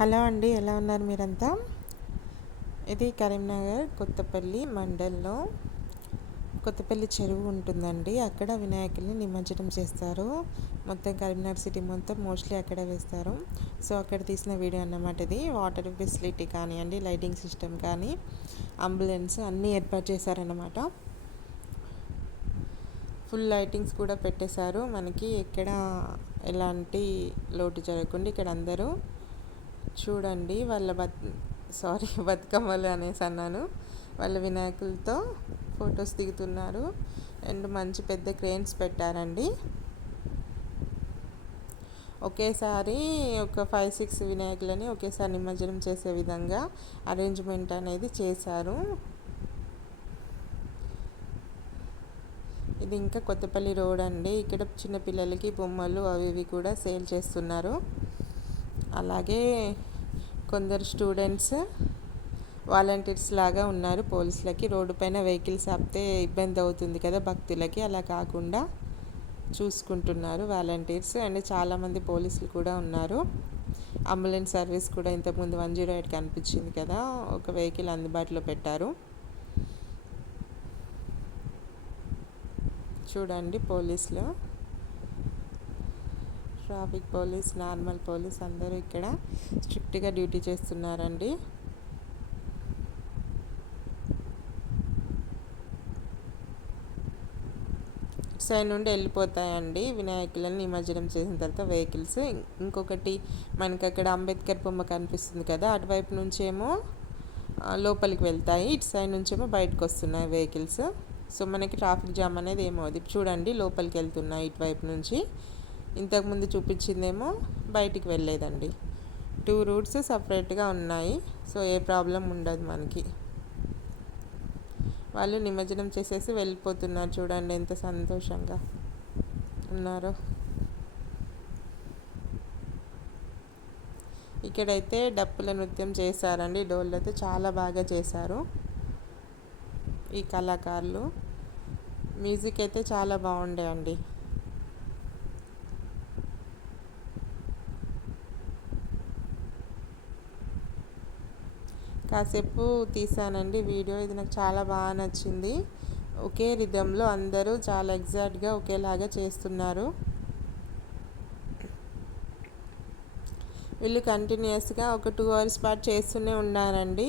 Hello అండి ఎలా ఉన్నారు మీరంతా? ఇది కరీంనగర్ కొత్తపల్లి మండల్లో కొత్తపల్లి చెరువు ఉంటుందండి. అక్కడ వినాయకుల్ని నిమజ్జనం చేస్తారు. మొత్తం కరీంనగర్ సిటీ మొత్తం మోస్ట్లీ అక్కడే వేస్తారు. సో అక్కడ తీసిన వీడియో అన్నమాట ఇది. వాటర్ ఫెసిలిటీ కానివ్వండి లైటింగ్ సిస్టమ్ కానీ అంబులెన్స్ అన్నీ ఏర్పాటు చేశారన్నమాట. ఫుల్ లైటింగ్స్ కూడా పెట్టేశారు. మనకి ఎక్కడ ఎలాంటి లోటు జరగకుండా ఇక్కడ అందరూ చూడండి వాళ్ళ బత్ సారీ బతుకమ్మలు అనేసి అన్నాను. వాళ్ళ వినాయకులతో ఫొటోస్ దిగుతున్నారు. అండ్ మంచి పెద్ద క్రేన్స్ పెట్టారండి. ఒకేసారి ఒక ఫైవ్ సిక్స్ వినాయకులని ఒకేసారి నిమజ్జనం చేసే విధంగా అరేంజ్మెంట్ అనేది చేశారు. ఇది ఇంకా కొత్తపల్లి రోడ్ అండి. ఇక్కడ చిన్నపిల్లలకి బొమ్మలు అవి ఇవి కూడా సేల్ చేస్తున్నారు. అలాగే కొందరు స్టూడెంట్స్ వాలంటీర్స్ లాగా ఉన్నారు పోలీసులకి. రోడ్డు పైన వెహికల్స్ ఆపితే ఇబ్బంది అవుతుంది కదా భక్తులకి. అలా కాకుండా చూసుకుంటున్నారు వాలంటీర్స్. అండ్ చాలామంది పోలీసులు కూడా ఉన్నారు. అంబులెన్స్ సర్వీస్ కూడా ఇంతకుముందు వన్ జీరో ఎయిట్ కనిపించింది కదా. ఒక వెహికల్ అందుబాటులో పెట్టారు. చూడండి పోలీసులు. ట్రాఫిక్ పోలీస్ నార్మల్ పోలీస్ అందరూ ఇక్కడ స్ట్రిక్ట్గా డ్యూటీ చేస్తున్నారండి. సైడ్ నుండి వెళ్ళిపోతాయండి. వినాయకులను నిమజ్జనం చేసిన తర్వాత వెహికల్స్. ఇంకొకటి మనకి అక్కడ అంబేద్కర్ బొమ్మ కనిపిస్తుంది కదా అటువైపు నుంచేమో లోపలికి వెళ్తాయి. ఇటు సైడ్ నుంచేమో బయటకు వస్తున్నాయి వెహికల్స్. సో మనకి ట్రాఫిక్ జామ్ అనేది ఏమవుతుంది చూడండి లోపలికి వెళ్తున్నాయి ఇటువైపు నుంచి. ఇంతకుముందు చూపించిందేమో బయటికి వెళ్ళేదండి. టూ రూట్స్ సపరేట్గా ఉన్నాయి. సో ఏ ప్రాబ్లం ఉండదు మనకి. వాళ్ళు నిమజ్జనం చేసేసి వెళ్ళిపోతున్నారు చూడండి ఎంత సంతోషంగా. ఉన్నారో. ఇక్కడైతే డప్పుల నృత్యం చేశారండి. డోళ్ళతో చాలా బాగా చేశారు. ఈ కళాకారులు. మ్యూజిక్ అయితే చాలా బాగుండే అండి. కాసేపు తీసానండి వీడియో. ఇది నాకు చాలా బాగా నచ్చింది. ఒకే రిధంలో అందరూ చాలా ఎగ్జాక్ట్గా ఒకేలాగా చేస్తున్నారు. వీళ్ళు కంటిన్యూస్గా ఒక టూ అవర్స్ పాటు చేస్తూనే ఉన్నారండి.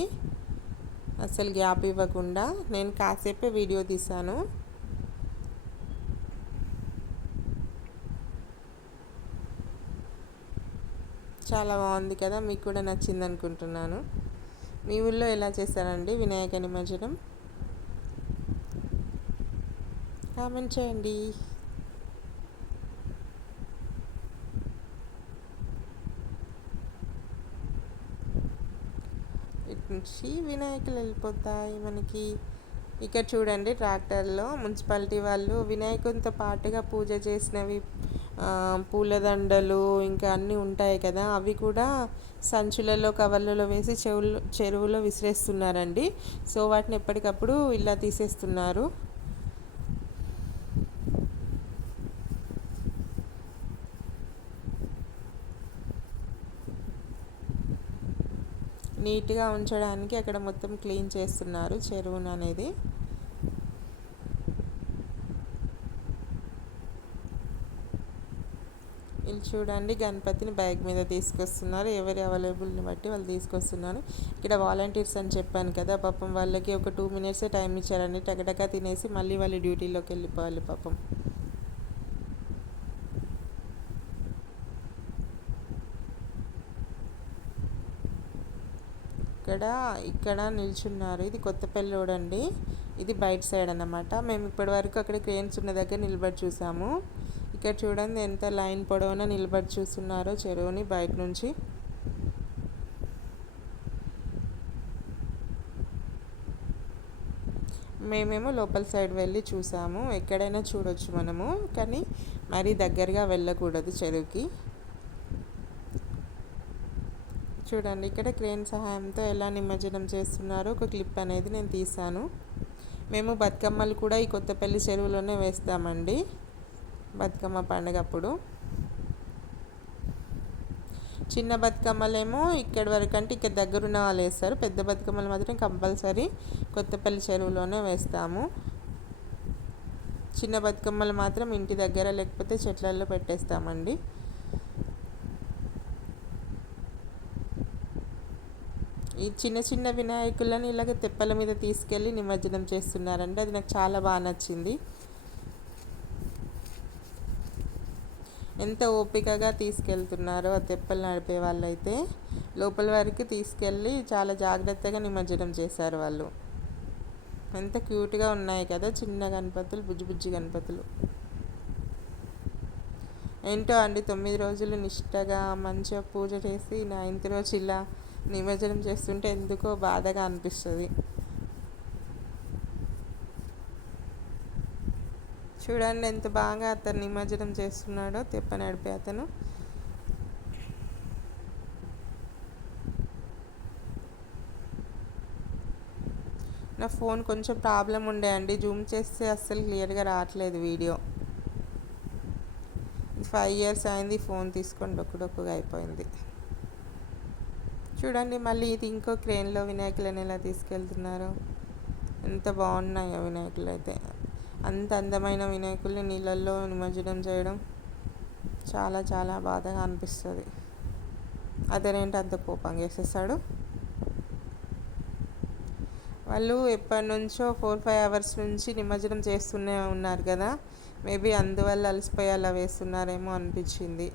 అసలు గ్యాప్ ఇవ్వకుండా నేను కాసేపే వీడియో తీశాను. చాలా బాగుంది కదా మీకు కూడా నచ్చింది అనుకుంటున్నాను మీ ఊళ్ళో ఎలా చేస్తారండి వినాయక నిమజ్జనం? కామెంట్ చేయండి. ఇటు నుంచి వినాయకులు వెళ్ళిపోతాయి మనకి. ఇక్కడ చూడండి ట్రాక్టర్లో మున్సిపాలిటీ వాళ్ళు వినాయకునితో పాటుగా పూజ చేసినవి పూలదండలు ఇంకా అన్నీ ఉంటాయి కదా అవి కూడా సంచులలో కవర్లలో వేసి చెవులు చెరువులో విసిరేస్తున్నారండి. సో వాటిని ఎప్పటికప్పుడు ఇలా తీసేస్తున్నారు. నీట్గా ఉంచడానికి అక్కడ మొత్తం క్లీన్ చేస్తున్నారు చెరువును అనేది చూడండి. గణపతిని బైక్ మీద తీసుకొస్తున్నారు. ఎవరి అవైలబుల్ని బట్టి వాళ్ళు తీసుకొస్తున్నారు. ఇక్కడ వాలంటీర్స్ అని చెప్పాను కదా పాపం వాళ్ళకి ఒక టూ మినిట్సే టైం ఇచ్చారండి. టకటకా తినేసి మళ్ళీ వాళ్ళు డ్యూటీలోకి వెళ్ళిపోవాలి పాపం. ఇక్కడ ఇక్కడ నిల్చున్నారు. ఇది కొత్తపల్లి రోడ్ అండి. ఇది బయట సైడ్ అన్నమాట. మేము ఇప్పటి వరకు అక్కడ క్రేన్స్ ఉన్న దగ్గర నిలబడి చూసాము. ఇక్కడ చూడండి ఎంత లైన్ పొడవునా నిలబడి చూస్తున్నారో చెరువుని బయట నుంచి. మేమేమో లోపల సైడ్ వెళ్ళి చూసాము. ఎక్కడైనా చూడొచ్చు మనము కానీ మరీ దగ్గరగా వెళ్ళకూడదు చెరువుకి. చూడండి ఇక్కడ క్రేన్ సహాయంతో ఎలా నిమజ్జనం చేస్తున్నారో ఒక క్లిప్ అనేది నేను తీసాను మేము బతుకమ్మలు కూడా ఈ కొత్తపల్లి చెరువులోనే వేస్తామండి. బతుకమ్మ పండుగ అప్పుడు చిన్న బతుకమ్మలేమో ఇక్కడి వరకు అంటే ఇక్కడ దగ్గరున్న వాళ్ళు వేస్తారు. పెద్ద బతుకమ్మలు మాత్రం కంపల్సరీ కొత్తపల్లి చెరువులోనే వేస్తాము. చిన్న బతుకమ్మలు మాత్రం ఇంటి దగ్గర లేకపోతే చెట్లల్లో పెట్టేస్తామండి. ఈ చిన్న చిన్న వినాయకులను ఇలాగ తెప్పల మీద తీసుకెళ్ళి నిమజ్జనం చేస్తున్నారంటే అది నాకు చాలా బాగా నచ్చింది. ఎంత ఓపికగా తీసుకెళ్తున్నారో ఆ తెప్పలు నడిపే వాళ్ళైతే లోపల వరకు తీసుకెళ్ళి చాలా జాగ్రత్తగా నిమజ్జనం చేశారు వాళ్ళు. ఎంత క్యూట్గా ఉన్నాయి కదా చిన్న గణపతులు బుజ్జి బుజ్జి గణపతులు. ఏంటో అండి తొమ్మిది రోజులు నిష్టగా మంచిగా పూజ చేసి నైన్త్ రోజు ఇలా నిమజ్జనం చేస్తుంటే ఎందుకో బాధగా అనిపిస్తుంది. చూడండి ఎంత బాగా అతను నిమజ్జనం చేస్తున్నాడో తెప్ప నడిపే అతను. నా ఫోన్ కొంచెం ప్రాబ్లం ఉండే అండి. జూమ్ చేస్తే అస్సలు క్లియర్గా రావట్లేదు వీడియో. ఫైవ్ ఇయర్స్ అయింది ఫోన్ తీసుకొని డొక్కుడొక్కుగా అయిపోయింది. చూడండి మళ్ళీ ఇది ఇంకో క్రేన్లో వినాయకులను ఎలా తీసుకెళ్తున్నారు. ఎంత బాగున్నాయో వినాయకులు అయితే అంత అందమైన వినాయకుల్ని నీళ్ళల్లో నిమజ్జనం చేయడం చాలా చాలా బాధగా అనిపిస్తుంది. అతనేంటి అంత కోపం చేసేస్తాడు? వాళ్ళు ఎప్పటి నుంచో ఫోర్ ఫైవ్ అవర్స్ నుంచి నిమజ్జనం చేస్తూనే ఉన్నారు కదా. మేబీ అందువల్ల అలసిపోయి అలా వేస్తున్నారేమో అనిపించింది.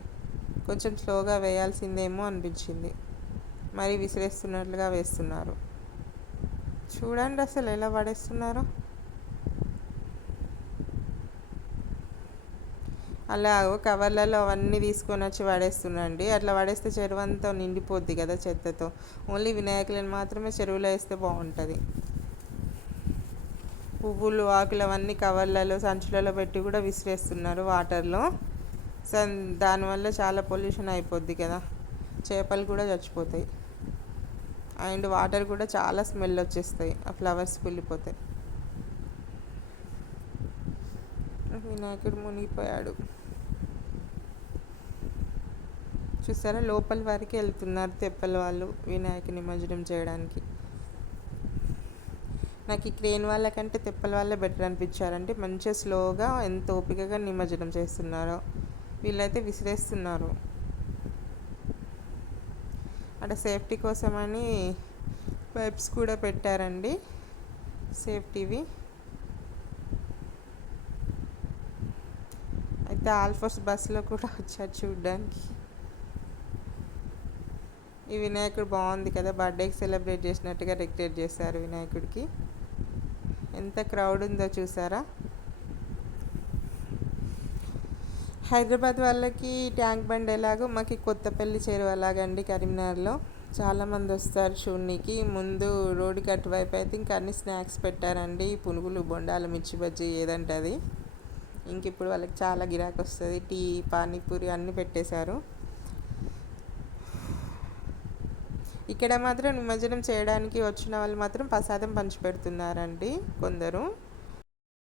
కొంచెం స్లోగా వేయాల్సిందేమో అనిపించింది. మరి విసిరేస్తున్నట్లుగా వేస్తున్నారు. చూడండి అసలు ఎలా పడేస్తున్నారు. అలా కవర్లలో అవన్నీ తీసుకొని వచ్చి పడేస్తున్నాండి అట్లా పడేస్తే చెరువు అంతా నిండిపోద్ది కదా చెత్తతో. ఓన్లీ వినాయకులను మాత్రమే చెరువులో వేస్తే బాగుంటుంది. పువ్వులు ఆకులు అవన్నీ కవర్లలో సంచులలో పెట్టి కూడా విసిరేస్తున్నారు వాటర్లో. సో దానివల్ల చాలా పొల్యూషన్ అయిపోద్ది కదా. చేపలు కూడా చచ్చిపోతాయి. అండ్ వాటర్ కూడా చాలా స్మెల్ వచ్చేస్తాయి. ఆ ఫ్లవర్స్ కుళ్ళిపోతాయి వినాయకుడు మునిగిపోయాడు. చూసారా లోపల వరకు వెళ్తున్నారు తెప్పల వాళ్ళు వినాయక నిమజ్జనం చేయడానికి. నాకు ఈ క్రేన్ వాళ్ళకంటే తెప్పల వాళ్ళే బెటర్ అనిపించారంటే మంచిగా స్లోగా ఎంత ఓపికగా నిమజ్జనం చేస్తున్నారో వీళ్ళైతే విసిరేస్తున్నారు. అక్కడ సేఫ్టీ కోసమని పైప్స్ కూడా పెట్టారండి సేఫ్టీవి. అయితే ఆల్ఫోర్స్ బస్సులో కూడా వచ్చారు చూడడానికి. ఈ వినాయకుడు బాగుంది కదా బర్త్డేకి సెలబ్రేట్ చేసినట్టుగా డెకరేట్ చేశారు వినాయకుడికి. ఎంత క్రౌడ్ ఉందో చూసారా? హైదరాబాద్ వాళ్ళకి ట్యాంక్ బండ్ ఎలాగో మాకు కొత్తపల్లి చేరువ అలాగండి కరీంనగర్లో. చాలామంది వస్తారు చూడనికి. ముందు రోడ్డు కట్ వైపు అయితే ఇంకా అన్ని స్నాక్స్ పెట్టారండి. పునుగులు బొండాలు మిర్చి బజ్జీ ఏదంటే అది. ఇంక ఇప్పుడు వాళ్ళకి చాలా గిరాకీ వస్తుంది. టీ పానీపూరి అన్నీ పెట్టేశారు. ఇక్కడ మాత్రం నిమజ్జనం చేయడానికి వచ్చిన వాళ్ళు మాత్రం ప్రసాదం పంచిపెడుతున్నారండి కొందరు.